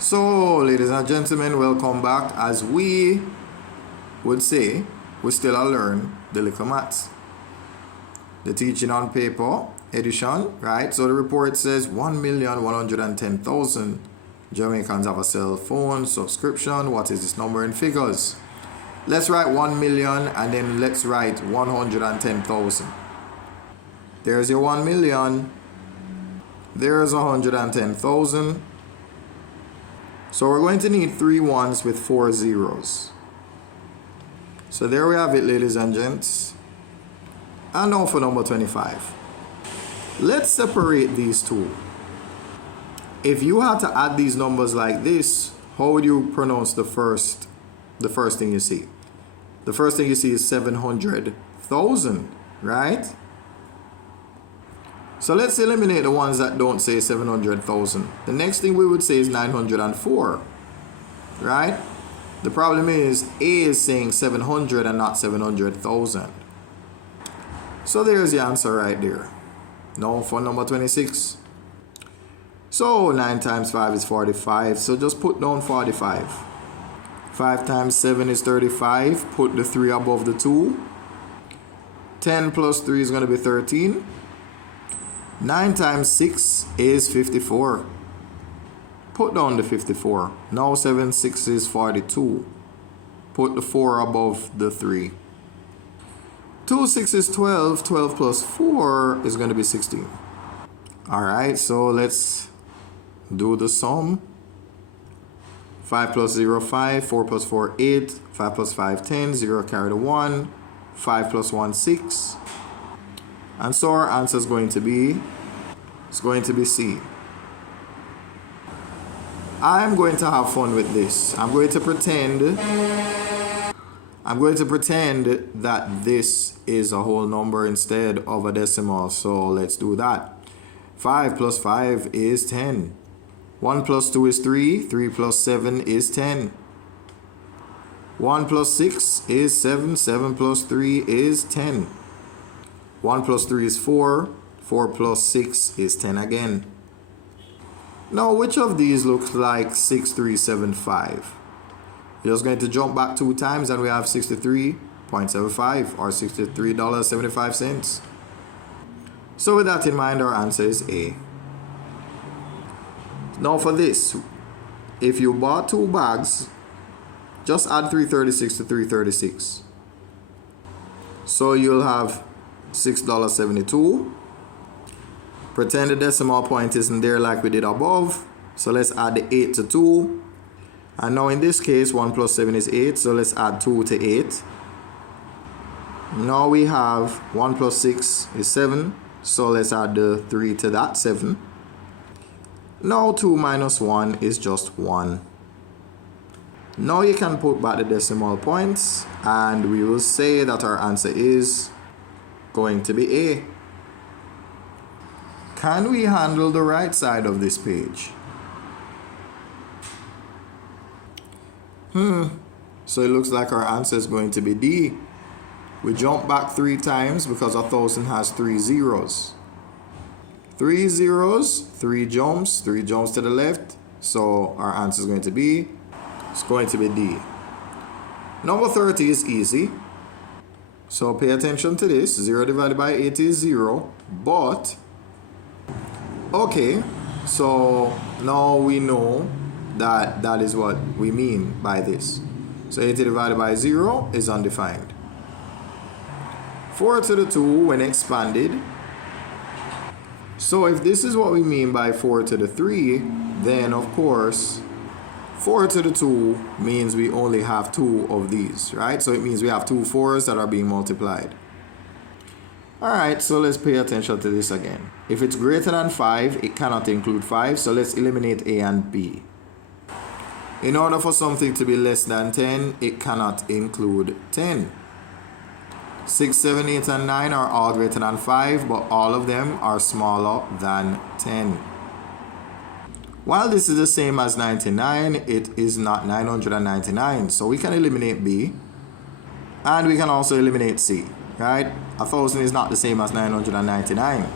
So, ladies and gentlemen, welcome back. As we would say, we still learn the Likkle maths. The teaching on paper edition, right? So the report says 1,110,000 Jamaicans have a cell phone subscription. What is this number in figures? Let's write 1 million and then let's write 110,000. There's your 1 million. There's 110,000. So we're going to need 3 ones with 4 zeros. So there we have it, ladies and gents. And now for number 25. Let's separate these two. If you had to add these numbers like this, how would you pronounce the first thing you see? The first thing you see is 700,000, right? So let's eliminate the ones that don't say 700,000. The next thing we would say is 904, right? The problem is A is saying 700 and not 700,000. So there's the answer right there. Now for number 26. So 9 times 5 is 45. So just put down 45. 5 times 7 is 35. Put the 3 above the 2. 10 plus 3 is going to be 13. 9 times 6 is 54. Put down the 54. Now 7 6 is 42. Put the 4 above the 3. 2 6 is 12. 12 plus 4 is going to be 16. Alright, so let's do the sum. 5 plus 0, 5. 4 plus 4, 8. 5 plus 5, 10. 0 carry the 1. 5 plus 1, 6. And so our answer is going to be, C. I'm going to have fun with this. I'm going to pretend that this is a whole number instead of a decimal. So let's do that. 5 plus 5 is 10. 1 plus 2 is 3. 3 plus 7 is 10. 1 plus 6 is 7. 7 plus 3 is 10. 1 plus 3 is 4. 4 plus 6 is 10 again. Now, which of these looks like 6375? We're just going to jump back 2 times and we have 63.75 or $63.75. So with that in mind, our answer is A. Now for this, if you bought 2 bags, just add 336 to 336. So you'll have $6.72. Pretend the decimal point isn't there like we did above. So let's add the 8 to 2. And now in this case, 1 plus 7 is 8. So let's add 2 to 8. Now we have 1 plus 6 is 7. So let's add the 3 to that, 7. Now 2 minus 1 is just 1. Now you can put back the decimal points. And we will say that our answer is going to be A. Can we handle the right side of this page? So it looks like our answer is going to be D. We jump back 3 times because 1,000 has 3 zeros. 3 zeros, 3 jumps to the left. So our answer is going to be, it's going to be D. Number 30 is easy. So pay attention to this. 0 divided by 8 is 0. But, okay, so now we know that that is what we mean by this. So 80 divided by 0 is undefined. 4 to the 2 when expanded. So if this is what we mean by 4 to the 3, then of course 4 to the 2 means we only have 2 of these, right? So it means we have 2 4s that are being multiplied. Alright, so let's pay attention to this again. If it's greater than 5, it cannot include 5, so let's eliminate A and B. In order for something to be less than 10, it cannot include 10. 6, 7, 8, and 9 are all greater than 5, but all of them are smaller than 10. While this is the same as 99, it is not 999, so we can eliminate B. And we can also eliminate C, right? 1,000 is not the same as 999.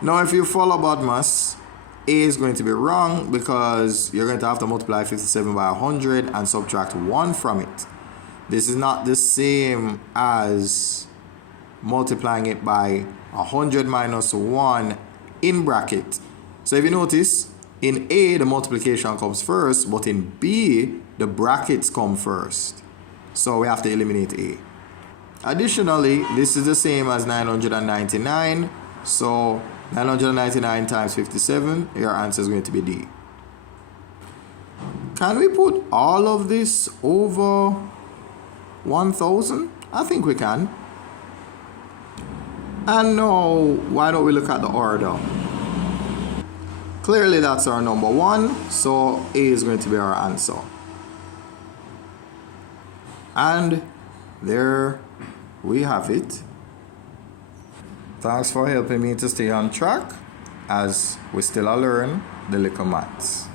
Now if you follow BODMAS, A is going to be wrong because you're going to have to multiply 57 by 100 and subtract 1 from it. This is not the same as multiplying it by 100 minus 1 in bracket. So if you notice, in A, the multiplication comes first, but in B, the brackets come first. So we have to eliminate A. Additionally, this is the same as 999. So 999 times 57, your answer is going to be D. Can we put all of this over 1000? I think we can. And now, why don't we look at the order? Clearly that's our number 1, so A is going to be our answer. And there we have it. Thanks for helping me to stay on track as we still learn the Likkle maths.